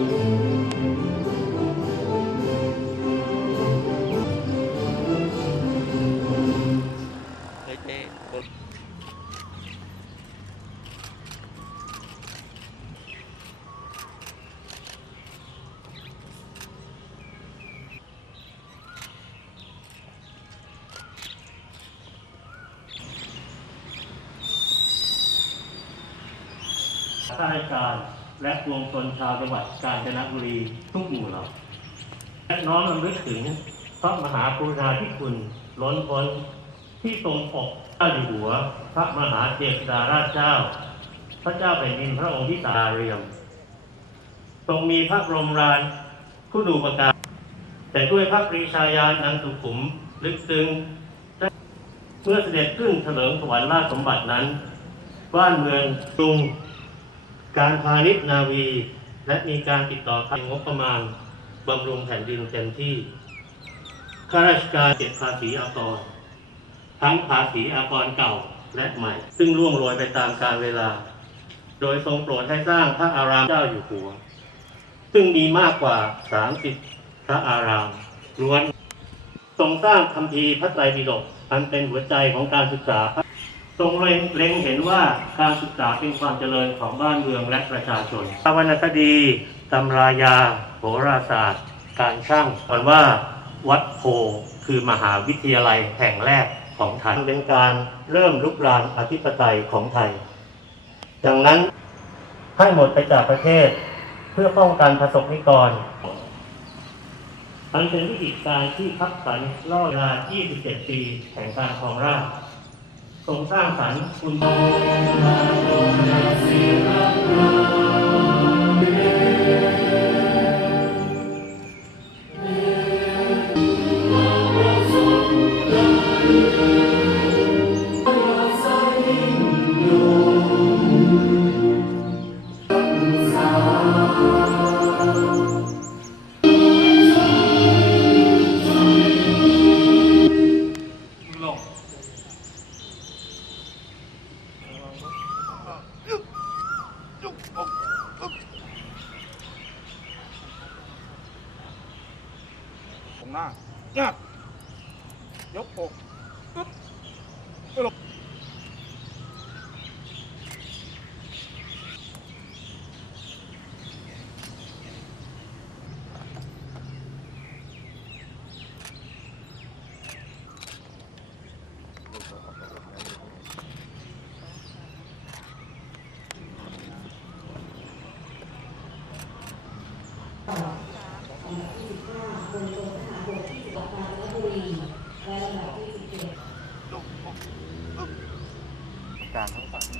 เฮ้ และปวงชนชาวจังหวัดกาญจนบุรีทุกหมู่เหล่าและน้อมรำลึกถึงพระมหากรุณาธิคุณล้นพ้นที่ทรงปกเจ้าอยู่หัว พระมหาเทพดาราชเจ้า พระเจ้าแผ่นดินพระองค์ที่สาเรียมทรงมีพระบรมราชผู้ดูประการแต่ด้วยพระปรีชาญาณอันสุขุมลึกซึ้งเมื่อเสด็จขึ้นเถลิงถวายราชสมบัตินั้น บ้านเมืองกรุง การพาณิชย์นาวี และมีการติดต่อทางงบประมาณบำรุงแผ่นดินเต็มที่ ข้าราชการเก็บภาษีอากร ทั้งภาษีอากรเก่าและใหม่ ซึ่งร่วงโรยไปตามกาลเวลา โดยทรงโปรดให้สร้างพระอารามเจ้าอยู่หัว ซึ่งมีมากกว่า 30 พระอารามล้วนทรงสร้างคัมภีพระไตรปิฎกอันเป็นหัวใจของการศึกษาทรง เล็งเล็งเห็นว่าการศึกษาเป็นความเจริญของบ้านเมืองและประชาชนวรรณคดีตำรายา โหราศาสตร์ การช่างก่อนว่าวัดโพคือมหาวิทยาลัยแห่งแรกของไทยเป็นการเริ่มลุกรานอธิปไตยของไทย ดังนั้นให้หมดไปจากประเทศเพื่อป้องกันประสบนิกรอันเป็นวิธีการที่คับสันล่อเวลา 27 ปีแห่งการครองราช ทรงสร้างสรรค์คุณ หน้าเนี่ยกอกปึ๊บไม่ลง กลางเขาฝั่งส่ง